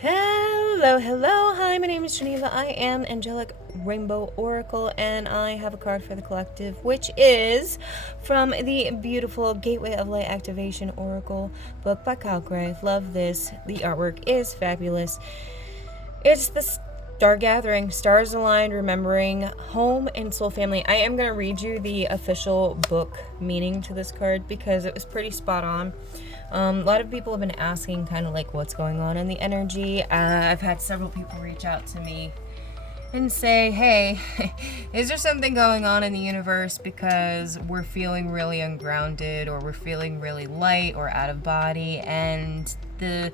Hello, hello. Hi, my name is Geneva. I am Angelic Rainbow Oracle, and I have a card for the collective, which is from the beautiful Gateway of Light Activation Oracle book by Kyle Gray. Love this. The artwork is fabulous. It's the Star Gathering, Stars Aligned, Remembering Home and Soul Family. I am going to read you the official book meaning to this card because it was pretty spot on. A lot of people have been asking kind of like what's going on in the energy. I've had several people reach out to me and say, hey, is there something going on in the universe because we're feeling really ungrounded or we're feeling really light or out of body? And the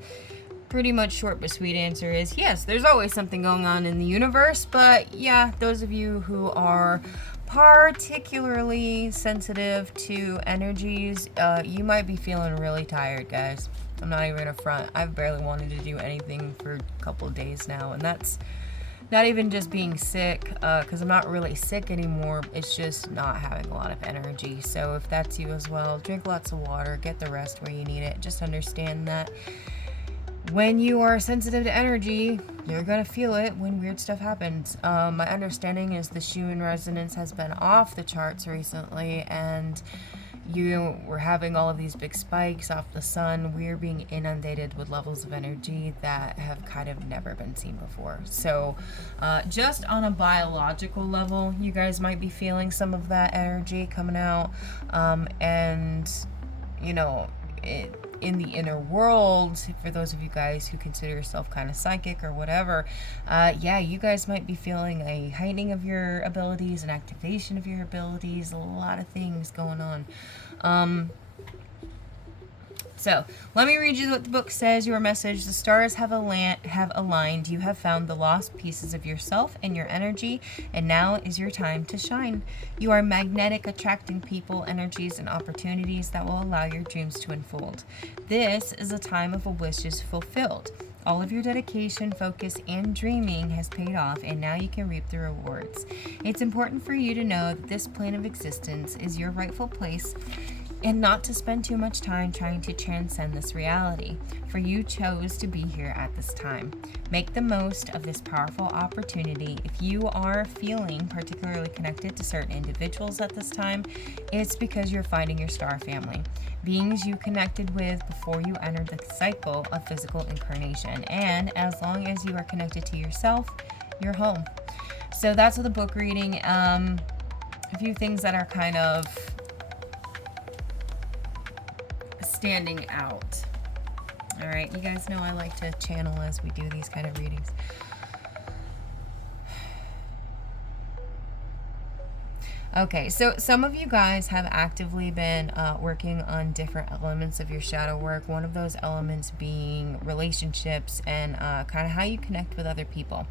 pretty much short but sweet answer is yes, there's always something going on in the universe. But yeah, those of you who are particularly sensitive to energies, you might be feeling really tired, guys. I'm not even gonna front. I've barely wanted to do anything for a couple of days now, and that's not even just being sick, because I'm not really sick anymore. It's just not having a lot of energy. So if that's you as well, drink lots of water, get the rest where you need it. Just understand that when you are sensitive to energy, you're gonna feel it when weird stuff happens. My understanding is the Schumann resonance has been off the charts recently, and you were having all of these big spikes off the sun. We're being inundated with levels of energy that have kind of never been seen before. So just on a biological level, you guys might be feeling some of that energy coming out. And, you know, in the inner world, for those of you guys who consider yourself kind of psychic or whatever, yeah, you guys might be feeling a heightening of your abilities, an activation of your abilities, a lot of things going on. So let me read you what the book says. Your message: the stars have aligned. You have found the lost pieces of yourself and your energy, and now is your time to shine. You are magnetic, attracting people, energies, and opportunities that will allow your dreams to unfold. This is a time of wishes fulfilled. All of your dedication, focus, and dreaming has paid off, and now you can reap the rewards. It's important for you to know that this plane of existence is your rightful place, and not to spend too much time trying to transcend this reality, for you chose to be here at this time. Make the most of this powerful opportunity. If you are feeling particularly connected to certain individuals at this time, it's because you're finding your star family, beings you connected with before you entered the cycle of physical incarnation. And as long as you are connected to yourself, you're home. So that's what the book reading. A few things that are kind of standing out. All right, you guys know I like to channel as we do these kind of readings. Okay, so some of you guys have actively been working on different elements of your shadow work. One of those elements being relationships and kind of how you connect with other people.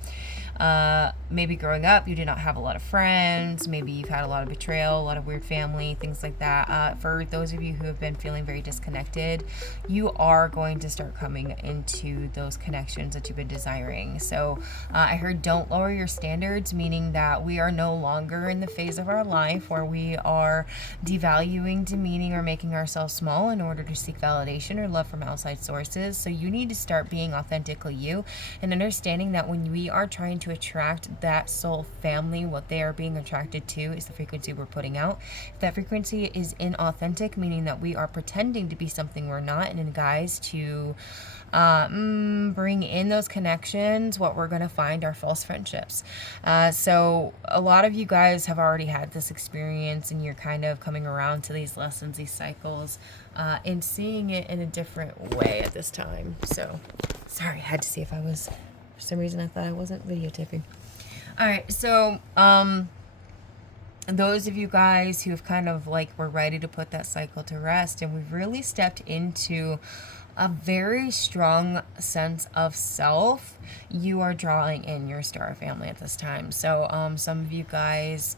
Maybe growing up, you did not have a lot of friends. Maybe you've had a lot of betrayal, a lot of weird family, things like that. For those of you who have been feeling very disconnected, you are going to start coming into those connections that you've been desiring. So I heard don't lower your standards, meaning that we are no longer in the phase of our life where we are devaluing, demeaning, or making ourselves small in order to seek validation or love from outside sources. So you need to start being authentically you and understanding that when we are trying to attract that soul family, what they are being attracted to is the frequency we're putting out. If that frequency is inauthentic, meaning that we are pretending to be something we're not, and in guise to bring in those connections, what we're going to find are false friendships. So a lot of you guys have already had this experience, and you're kind of coming around to these lessons, these cycles, and seeing it in a different way at this time. So sorry, I had to see if I was, for some reason I thought I wasn't videotaping. All right, so those of you guys who have kind of like were ready to put that cycle to rest, and we've really stepped into a very strong sense of self, you are drawing in your star family at this time. So some of you guys,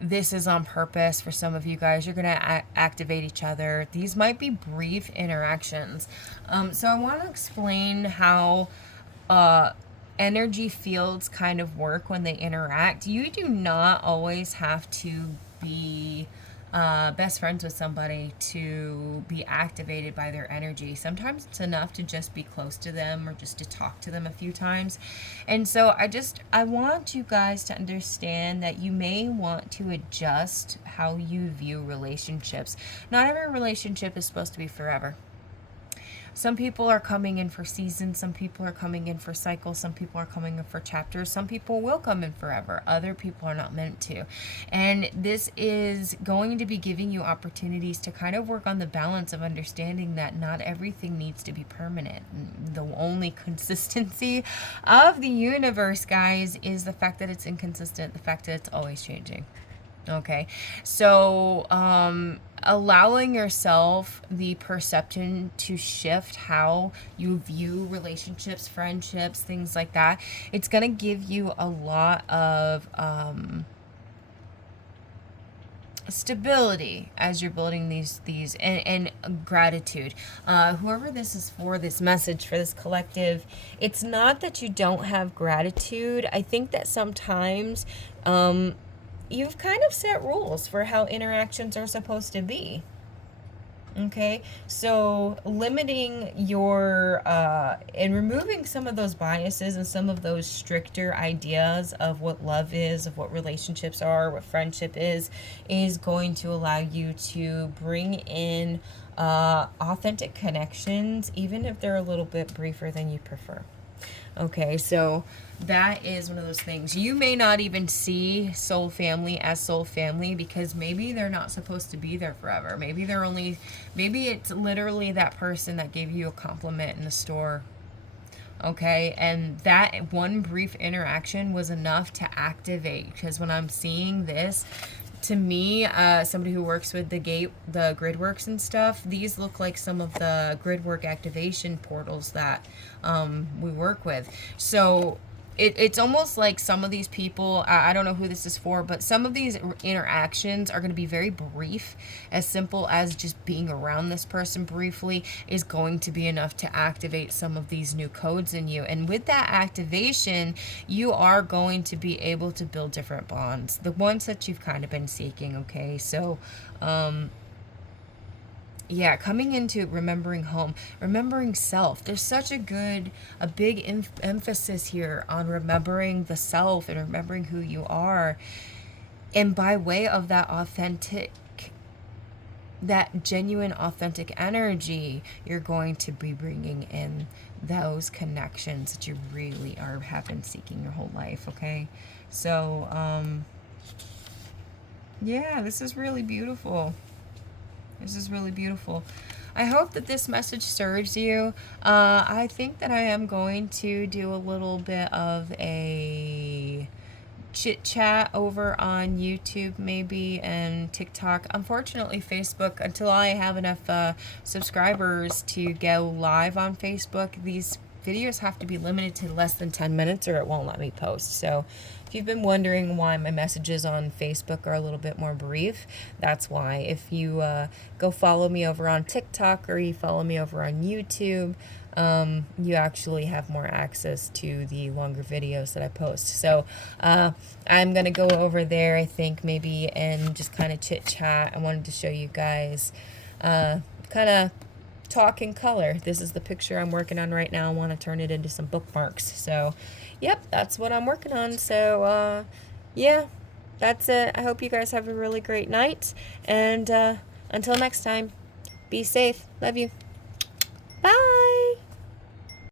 this is on purpose. For some of you guys, you're going to activate each other. These might be brief interactions. So I want to explain how energy fields kind of work when they interact. You do not always have to be best friends with somebody to be activated by their energy. Sometimes it's enough to just be close to them or just to talk to them a few times. And so I want you guys to understand that you may want to adjust how you view relationships. Not every relationship is supposed to be forever. Some people are coming in for seasons, some people are coming in for cycles, some people are coming in for chapters, some people will come in forever, other people are not meant to. And this is going to be giving you opportunities to kind of work on the balance of understanding that not everything needs to be permanent. The only consistency of the universe, guys, is the fact that it's inconsistent, the fact that it's always changing. Okay, so allowing yourself the perception to shift how you view relationships, friendships, things like that, it's going to give you a lot of stability as you're building these and gratitude. Whoever this is for, this message for this collective, it's not that you don't have gratitude. I think that sometimes you've kind of set rules for how interactions are supposed to be. Okay, so limiting your and removing some of those biases and some of those stricter ideas of what love is, of what relationships are, what friendship is going to allow you to bring in authentic connections, even if they're a little bit briefer than you prefer. Okay, so that is one of those things. You may not even see soul family as soul family because maybe they're not supposed to be there forever. Maybe it's literally that person that gave you a compliment in the store. Okay, and that one brief interaction was enough to activate, because when I'm seeing this, to me, somebody who works with the grid works and stuff, these look like some of the grid work activation portals that we work with. So it's almost like some of these people, I don't know who this is for, but some of these interactions are going to be very brief. As simple as just being around this person briefly is going to be enough to activate some of these new codes in you. And with that activation, you are going to be able to build different bonds, the ones that you've kind of been seeking. Okay, so yeah, coming into remembering home, remembering self. There's such a big emphasis here on remembering the self and remembering who you are. And by way of that genuine, authentic energy, you're going to be bringing in those connections that you really have been seeking your whole life. Okay, so yeah, this is really beautiful. This is really beautiful. I hope that this message serves you. I think that I am going to do a little bit of a chit chat over on YouTube maybe and TikTok. Unfortunately, Facebook, until I have enough subscribers to go live on Facebook, these videos have to be limited to less than 10 minutes or it won't let me post. So if you've been wondering why my messages on Facebook are a little bit more brief, that's why. If you go follow me over on TikTok or you follow me over on YouTube, you actually have more access to the longer videos that I post. So I'm going to go over there, I think, maybe, and just kind of chit chat. I wanted to show you guys kind of talk in color. This is the picture I'm working on right now. I want to turn it into some bookmarks. So yep, that's what I'm working on. So yeah, that's it. I hope you guys have a really great night, and until next time, be safe. Love you.